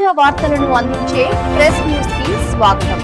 తాజా వార్తలను అందించే ప్రెస్ న్యూస్కి స్వాగతం.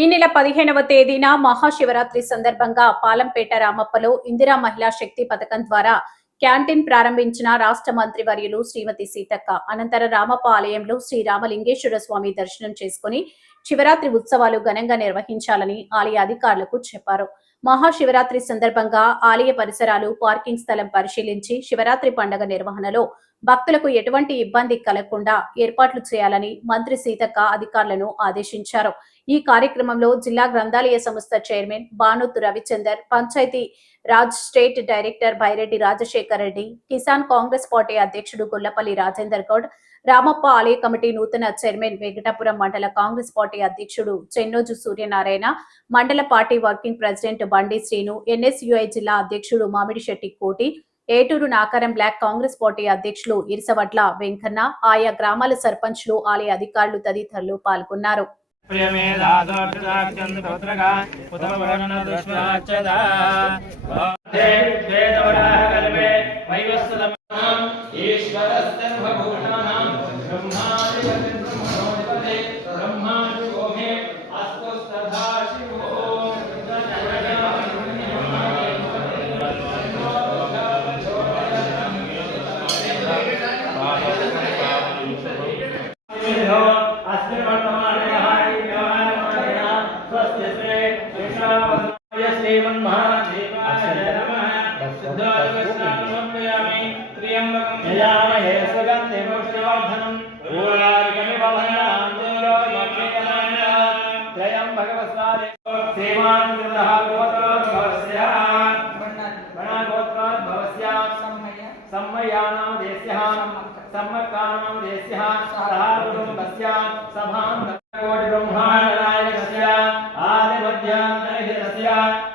ఈ నెల పదిహేనవ తేదీన మహాశివరాత్రి సందర్భంగా పాలంపేట రామప్పలో ఇందిరా మహిళా శక్తి పథకం ద్వారా క్యాంటీన్ ప్రారంభించిన రాష్ట్ర మంత్రి వర్యులు శ్రీమతి సీతక్క అనంతరం రామప్ప ఆలయంలో శ్రీ రామలింగేశ్వర స్వామి దర్శనం చేసుకుని శివరాత్రి ఉత్సవాలు ఘనంగా నిర్వహించాలని ఆలయ అధికారులకు చెప్పారు. మహాశివరాత్రి సందర్భంగా ఆలయ పరిసరాలు పార్కింగ్ స్థలం పరిశీలించి శివరాత్రి పండగ నిర్వహణలో భక్తులకు ఎటువంటి ఇబ్బంది కలగకుండా ఏర్పాట్లు చేయాలని మంత్రి సీతక్క అధికారులను ఆదేశించారు. ఈ కార్యక్రమంలో జిల్లా గ్రంథాలయ సంస్థ chairman Banothu Ravichander Panchayati Raj state director Byreddy Rajasekhar Reddy Kisan Congress party అధ్యక్షుడు గొల్లపల్లి రాజేందర్ గౌడ్ రామప్ప ఆలయ కమిటీ నూతన చైర్మన్ వెంకటాపురం మండల కాంగ్రెస్ పార్టీ అధ్యక్షుడు చెన్నోజు సూర్యనారాయణ మండల పార్టీ వర్కింగ్ ప్రెసిడెంట్ బండి శ్రీను ఎన్ఎస్యుఐ జిల్లా అధ్యక్షుడు Mamidisetti Koti Eturu Nagaram block Congress party అధ్యక్షులు ఇరిసవడ్ల వెంకన్న ఆయా గ్రామాల సర్పంచ్లు ఆలయ అధికారులు తదితరులు పాల్గొన్నారు. ప్రియమేధాదోక్షరాక్షంద్రోత్రగా ఉతమవర్ణదృష్టాచ్చదా వేదవరాహకల్పే వైవస్వతమః ఈశ్వరస్తర్వభూషణః బ్రహ్మాదిపతి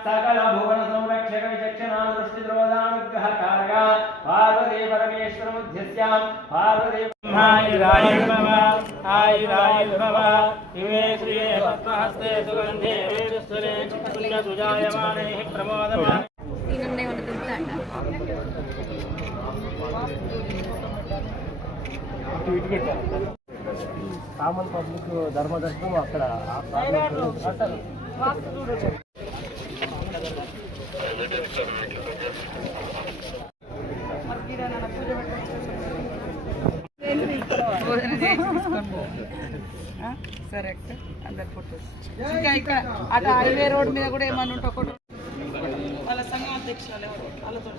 సకల భువన సంరక్షక విచక్షణ దృష్టి ద్రోదానుగ్రహకారక పార్వతీ పరమేశ్వర మధ్యస్యాం పార్వతీ ఆయురాయు భవ ఇవే భక్తహస్తే సుగంధే పుణ్య కామన్ పబ్లిక్ ధర్మదర్శనం అక్కడ సరే అక్క అందరి ఫోటోస్ ఇంకా ఇక్కడ అటు హైవే రోడ్ మీద కూడా ఏమన్నా ఉంటే ఒకటి వాళ్ళ సంఘం అధ్యక్షులు ఎవరు వాళ్ళతో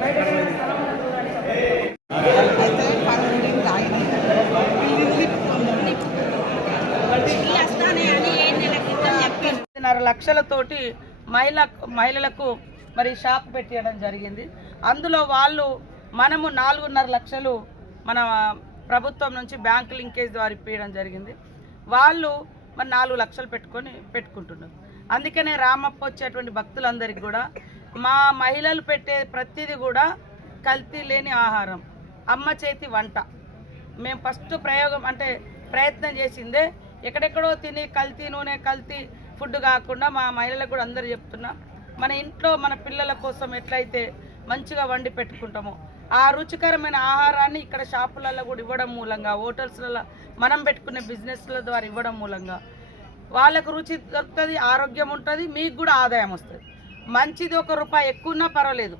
ఐదున్నర లక్షలతోటి మహిళ మహిళలకు మరి షాప్ పెట్టియడం జరిగింది. అందులో వాళ్ళు మనము నాలుగున్నర లక్షలు మన ప్రభుత్వం నుంచి బ్యాంక్ లింకేజ్ ద్వారా ఇప్పించడం జరిగింది. వాళ్ళు మరి నాలుగు లక్షలు పెట్టుకొని పెట్టుకుంటున్నారు. అందుకనే రామప్ప వచ్చేటువంటి భక్తులందరికీ కూడా మా మహిళలు పెట్టే ప్రతిదీ కూడా కల్తీ లేని ఆహారం. అమ్మ చేతి వంట. మేము ఫస్ట్ ప్రయోగం అంటే ప్రయత్నం చేసిందే ఎక్కడెక్కడో తిని కల్తీ నూనె కల్తీ ఫుడ్ కాకుండా మా మహిళలకు కూడా అందరు చెప్తున్నా మన ఇంట్లో మన పిల్లల కోసం ఎట్లయితే మంచిగా వండి పెట్టుకుంటామో ఆ రుచికరమైన ఆహారాన్ని ఇక్కడ షాపులలో కూడా ఇవ్వడం మూలంగా హోటల్స్లలో మనం పెట్టుకునే బిజినెస్ల ద్వారా ఇవ్వడం మూలంగా. వాళ్ళకు రుచి దొరుకుతుంది ఆరోగ్యం ఉంటుంది మీకు కూడా ఆదాయం వస్తుంది. మంచిది ఒక రూపాయి ఎక్కువ ఉన్నా పర్వాలేదు.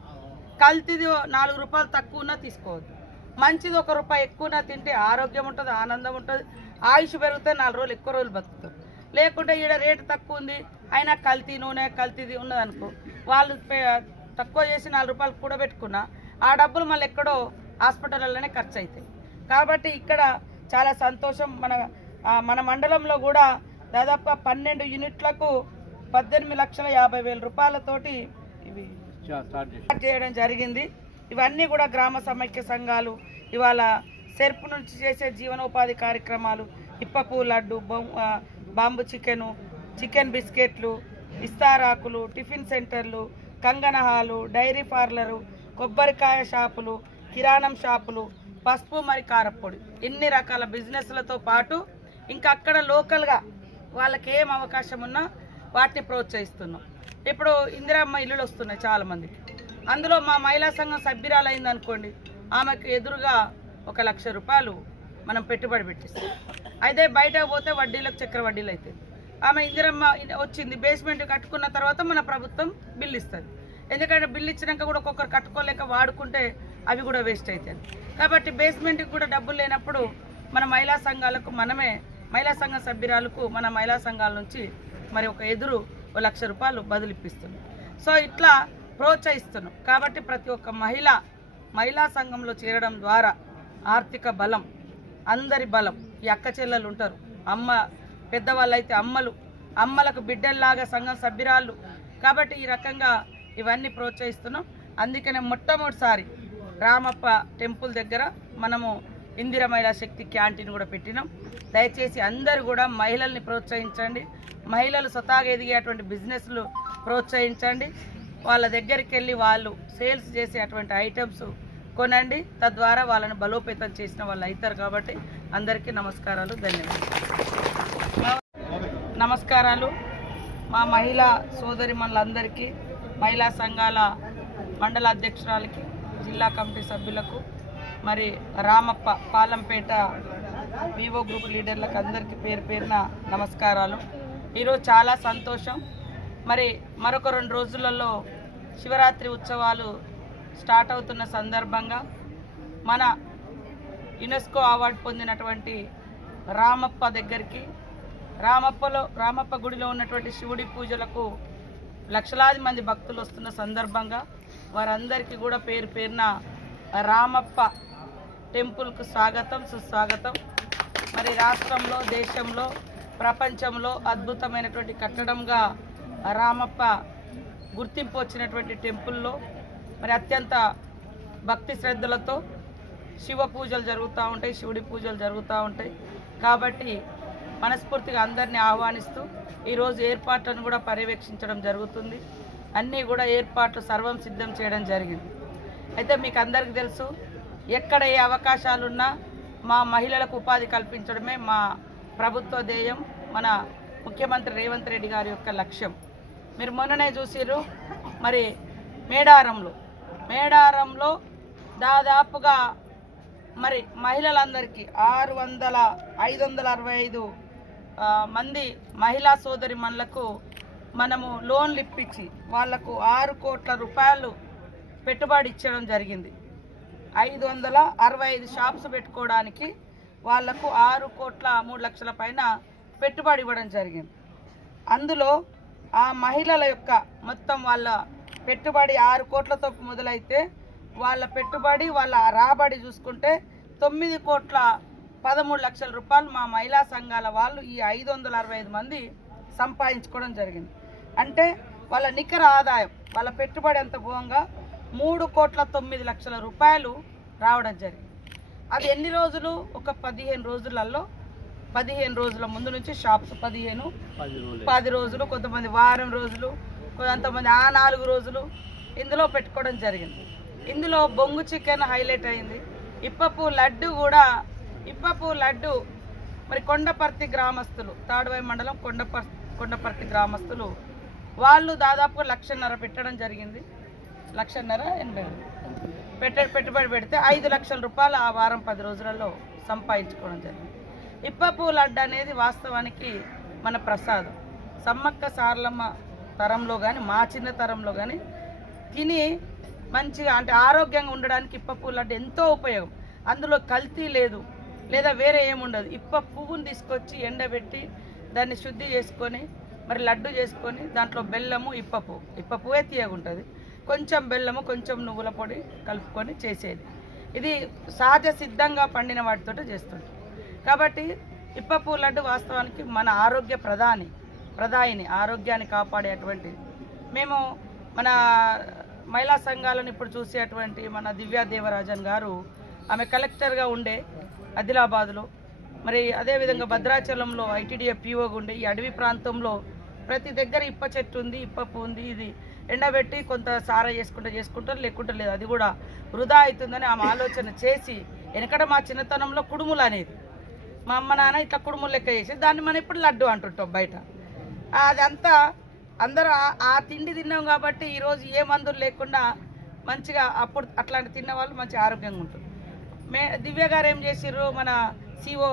కల్తీది నాలుగు రూపాయలు తక్కువ ఉన్నా తీసుకోవద్దు. మంచిది ఒక రూపాయి ఎక్కువ తింటే ఆరోగ్యం ఉంటుంది ఆనందం ఉంటుంది ఆయుష్ పెరిగితే నాలుగు రోజులు ఎక్కువ రోజులు బతుకుతారు. లేకుంటే ఈడ రేటు తక్కువ ఉంది. అయినా కల్తీ నూనె కల్తీది ఉన్నదనుకో వాళ్ళు తక్కువ చేసి నాలుగు రూపాయలు కూడా పెట్టుకున్నా ఆ డబ్బులు మళ్ళీ ఎక్కడో హాస్పిటల్లోనే ఖర్చు అవుతాయి కాబట్టి ఇక్కడ చాలా సంతోషం. మన మన మండలంలో కూడా దాదాపుగా పన్నెండు యూనిట్లకు పద్దెనిమిది లక్షల యాభై వేల రూపాయలతోటి ఇవి స్టార్ట్ చేయడం జరిగింది. ఇవన్నీ కూడా గ్రామ సమైక్య సంఘాలు ఇవాళ సెర్పు నుంచి చేసే జీవనోపాధి కార్యక్రమాలు ఇప్పపు లడ్డు బొం- ఆ, బాంబు చికెను చికెన్ బిస్కెట్లు ఇస్తారాకులు టిఫిన్ సెంటర్లు కంగనహాలు డైరీ పార్లరు కొబ్బరికాయ షాపులు కిరాణం షాపులు పసుపు మరి కారపొడి ఇన్ని రకాల బిజినెస్లతో పాటు ఇంకా అక్కడ లోకల్గా వాళ్ళకి ఏం అవకాశం ఉన్నా వాటిని ప్రోత్సహిస్తున్నాం. ఇప్పుడు ఇందిరమ్మ ఇల్లులు వస్తున్నాయి చాలామందికి. అందులో మా మహిళా సంఘం సభ్యురాలు అయింది అనుకోండి ఆమెకు ఎదురుగా ఒక లక్ష రూపాయలు మనం పెట్టుబడి పెట్టిస్తాం. అయితే బయటకు పోతే వడ్డీలకు చక్ర వడ్డీలు అవుతాయి ఆమె ఇందిరమ్మ వచ్చింది. బేస్మెంట్ కట్టుకున్న తర్వాత మన ప్రభుత్వం బిల్ ఇస్తుంది. ఎందుకంటే బిల్ ఇచ్చినాక కూడా ఒక్కొక్కరు కట్టుకోలేక వాడుకుంటే అవి కూడా వేస్ట్ అవుతాయి కాబట్టి బేస్మెంట్కి కూడా డబ్బులు లేనప్పుడు మన మహిళా సంఘాలకు మనమే మహిళా సంఘ సభ్యురాలకు మన మహిళా సంఘాల నుంచి మరి ఒక ఎదురు ఒక లక్ష రూపాయలు బదులిప్పిస్తున్నాం సో ఇట్లా ప్రోత్సహిస్తున్నాం. కాబట్టి ప్రతి ఒక్క మహిళ మహిళా సంఘంలో చేరడం ద్వారా ఆర్థిక బలం అందరి బలం. ఈ అక్క చెల్లెలు ఉంటారు. అమ్మ పెద్దవాళ్ళు అయితే అమ్మలు. అమ్మలకు బిడ్డల్లాగా సంఘం సభ్యురాళ్ళు. కాబట్టి ఈ రకంగా ఇవన్నీ ప్రోత్సహిస్తున్నాం. అందుకనే మొట్టమొదటిసారి రామప్ప టెంపుల్ దగ్గర మనము ఇందిర మహిళా శక్తి క్యాంటీన్ కూడా పెట్టినాం. దయచేసి అందరూ కూడా మహిళల్ని ప్రోత్సహించండి. మహిళలు స్వతహాగా ఎదిగేటువంటి బిజినెస్లు ప్రోత్సహించండి. వాళ్ళ దగ్గరికి వెళ్ళి వాళ్ళు సేల్స్ చేసే అటువంటి ఐటమ్స్ కొనండి. తద్వారా వాళ్ళని బలోపేతం చేసిన వాళ్ళు అవుతారు కాబట్టి అందరికీ నమస్కారాలు ధన్యవాదాలు. నమస్కారాలు. మా మహిళా సోదరి మనందరికీ మహిళా సంఘాల మండల అధ్యక్షురాలకి జిల్లా కమిటీ సభ్యులకు మరి రామప్ప పాలంపేట వివో గ్రూప్ లీడర్లకు అందరికీ పేరు పేరున నమస్కారాలు. ఈరోజు చాలా సంతోషం. మరి మరొక రెండు రోజులలో శివరాత్రి ఉత్సవాలు స్టార్ట్ అవుతున్న సందర్భంగా మన యునెస్కో అవార్డు పొందినటువంటి రామప్ప దగ్గరికి రామప్పలో రామప్ప గుడిలో ఉన్నటువంటి శివుడి పూజలకు లక్షలాది మంది భక్తులు వస్తున్న సందర్భంగా వారందరికీ కూడా పేరు పేరున రామప్ప టెంపుల్కు స్వాగతం సుస్వాగతం. మరి రాష్ట్రంలో దేశంలో ప్రపంచంలో అద్భుతమైనటువంటి కట్టడంగా రామప్ప గుర్తింపు వచ్చినటువంటి టెంపుల్లో మరి అత్యంత భక్తి శ్రద్ధలతో శివ పూజలు జరుగుతూ ఉంటాయి శివుడి పూజలు జరుగుతూ ఉంటాయి. కాబట్టి మనస్ఫూర్తిగా అందరినీ ఆహ్వానిస్తూ ఈరోజు ఏర్పాట్లను కూడా పర్యవేక్షించడం జరుగుతుంది. అన్నీ కూడా ఏర్పాట్లు సర్వం సిద్ధం చేయడం జరిగింది. అయితే మీకు అందరికీ తెలుసు ఎక్కడ ఏ అవకాశాలున్నా మా మహిళలకు ఉపాధి కల్పించడమే మా ప్రభుత్వ ధ్యేయం మన ముఖ్యమంత్రి రేవంత్ రెడ్డి గారి యొక్క లక్ష్యం. మీరు మొన్ననే చూసిర్రు మరి మేడారంలో మేడారంలో దాదాపుగా మరి మహిళలందరికీ ఆరు వందల ఐదు వందల అరవై ఐదు మంది మహిళా సోదరి మనలకు మనము లోన్లు ఇప్పించి వాళ్ళకు ఆరు కోట్ల రూపాయలు పెట్టుబడి ఇచ్చడం జరిగింది. ఐదు వందల అరవై ఐదు షాప్స్ పెట్టుకోవడానికి వాళ్ళకు ఆరు కోట్ల మూడు లక్షల పైన పెట్టుబడి ఇవ్వడం జరిగింది. అందులో ఆ మహిళల యొక్క మొత్తం వాళ్ళ పెట్టుబడి ఆరు కోట్లతో మొదలైతే వాళ్ళ పెట్టుబడి వాళ్ళ రాబడి చూసుకుంటే తొమ్మిది కోట్ల పదమూడు లక్షల రూపాయలు మా మహిళా సంఘాల వాళ్ళు ఈ ఐదు వందల అరవై ఐదు మంది సంపాదించుకోవడం జరిగింది. అంటే వాళ్ళ నికర ఆదాయం వాళ్ళ పెట్టుబడి ఎంత పోగా మూడు కోట్ల తొమ్మిది లక్షల రూపాయలు రావడం జరిగింది. అది ఎన్ని రోజులు? ఒక పదిహేను రోజులలో పదిహేను రోజుల ముందు నుంచి షాప్స్ పదిహేను పది రోజులు. పది రోజులు కొంతమంది వారం రోజులు కొంతమంది ఆ నాలుగు రోజులు ఇందులో పెట్టుకోవడం జరిగింది. ఇందులో బొంగు చికెన్ హైలైట్ అయింది. ఇప్పపు లడ్డు కూడా ఇప్పపు లడ్డు మరి కొండపర్తి గ్రామస్తులు తాడువై మండలం కొండపర్ కొండపర్తి గ్రామస్తులు వాళ్ళు దాదాపు లక్షన్నర పెట్టడం జరిగింది. లక్షన్నర ఎనభై పెట్ట పెట్టుబడి పెడితే ఐదు లక్షల రూపాయలు ఆ వారం పది రోజులలో సంపాదించుకోవడం జరిగింది. ఇప్పపు లడ్డు అనేది వాస్తవానికి మన ప్రసాదం. సమ్మక్క సారలమ్మ తరంలో కానీ మా చిన్న తరంలో కానీ తిని మంచిగా అంటే ఆరోగ్యంగా ఉండడానికి ఇప్ప పువ్వు లడ్డు ఎంతో ఉపయోగం. అందులో కల్తీ లేదు లేదా వేరే ఏముండదు ఇప్ప పువ్వుని తీసుకొచ్చి ఎండబెట్టి దాన్ని శుద్ధి చేసుకొని మరి లడ్డు చేసుకొని దాంట్లో బెల్లము ఇప్ప పువ్వు. ఇప్ప పువ్వే తీయగుంటుంది. కొంచెం బెల్లము కొంచెం నువ్వుల పొడి కలుపుకొని చేసేది. ఇది సహజ సిద్ధంగా పండిన వాటితో చేస్తుంటాం కాబట్టి ఇప్ప పువ్వు లడ్డు వాస్తవానికి మన ఆరోగ్య ప్రధాని. ప్రధాయిని ఆరోగ్యాన్ని కాపాడేటువంటి. మేము మన మహిళా సంఘాలను ఇప్పుడు చూసేటువంటి మన దివ్యా దేవరాజన్ గారు ఆమె కలెక్టర్గా ఉండే ఆదిలాబాద్లో. మరి అదేవిధంగా భద్రాచలంలో ఐటీడీఏ పీఓగా ఉండే ఈ అడవి ప్రాంతంలో ప్రతి దగ్గర ఇప్ప చెట్టు ఉంది ఇప్పపు ఉంది ఇది ఎండబెట్టి కొంత సారా చేసుకుంటే చేసుకుంటారు లేకుంటే లేదు. అది కూడా వృధా అవుతుందని ఆమె ఆలోచన చేసి వెనకడ మా చిన్నతనంలో కుడుములు అనేది. మా అమ్మ నాన్న ఇట్లా కుడుములు లెక్క చేసి దాన్ని మనం ఇప్పుడు లడ్డు అంటుంటాం బయట. అదంతా అందరూ ఆ- తిండి తిన్నాం కాబట్టి ఈరోజు ఏ మందులు లేకుండా మంచిగా అప్పుడు అట్లాంటి తిన్న వాళ్ళు మంచి ఆరోగ్యంగా ఉంటుంది మే దివ్య గారు ఏం చేసిర్రు? మన సిఓ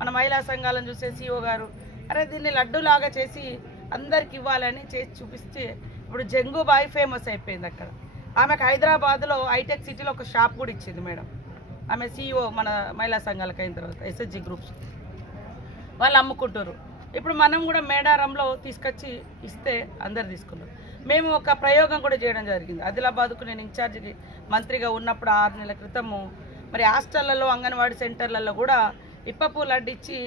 మన మహిళా సంఘాలను చూసే సిఓ గారు అరే దీన్ని లడ్డూలాగా చేసి అందరికి ఇవ్వాలని చేసి చూపిస్తే ఇప్పుడు జంగు బాయ్ ఫేమస్ అయిపోయింది అక్కడ. ఆమెకు హైదరాబాద్లో హైటెక్ సిటీలో ఒక షాప్ కూడా ఇచ్చింది మేడం. ఆమె సిఇఓ మన మహిళా సంఘాలకు అయిన తర్వాత ఎస్ఎస్జి గ్రూప్స్. వాళ్ళు అమ్ముకుంటారు ఇప్పుడు మనం కూడా మేడారంలో తీసుకొచ్చి ఇస్తే అందరు తీసుకున్నారు. మేము ఒక ప్రయోగం కూడా చేయడం జరిగింది. ఆదిలాబాద్కు నేను ఇన్ఛార్జికి మంత్రిగా ఉన్నప్పుడు ఆరు నెలల క్రితము మరి హాస్టళ్ళలో అంగన్వాడీ సెంటర్లలో కూడా ఇప్పపు లడ్డు ఇచ్చి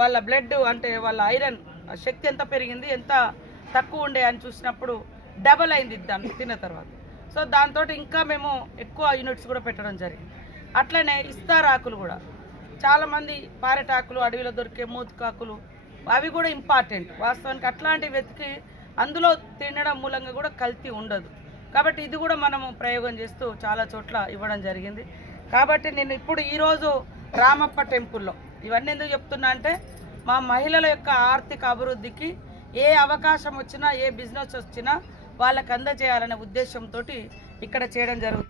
వాళ్ళ బ్లడ్ అంటే వాళ్ళ ఐరన్ శక్తి ఎంత పెరిగింది ఎంత తక్కువ ఉండే అని చూసినప్పుడు డబల్ అయింది దాన్ని తిన్న తర్వాత. సో దాంతో ఇంకా మేము ఎక్కువ యూనిట్స్ కూడా పెట్టడం జరిగింది. అట్లనే ఇస్తారాకులు కూడా. చాలామంది పారెటాకులు అడవిలో దొరికే మూతికాకులు అవి కూడా ఇంపార్టెంట్. వాస్తవానికి అట్లాంటి వెతికి అందులో తినడం మూలంగా కూడా కల్తీ ఉండదు. కాబట్టి ఇది కూడా మనము ప్రయోగం చేస్తూ చాలా చోట్ల ఇవ్వడం జరిగింది. కాబట్టి నేను ఇప్పుడు ఈరోజు రామప్ప టెంపుల్లో ఇవన్నీ ఎందుకు చెప్తున్నా అంటే మా మహిళల యొక్క ఆర్థిక అభివృద్ధికి ఏ అవకాశం వచ్చినా ఏ బిజినెస్ వచ్చినా వాళ్ళకి అందజేయాలనే ఉద్దేశంతో ఇక్కడ చేయడం జరుగుతుంది.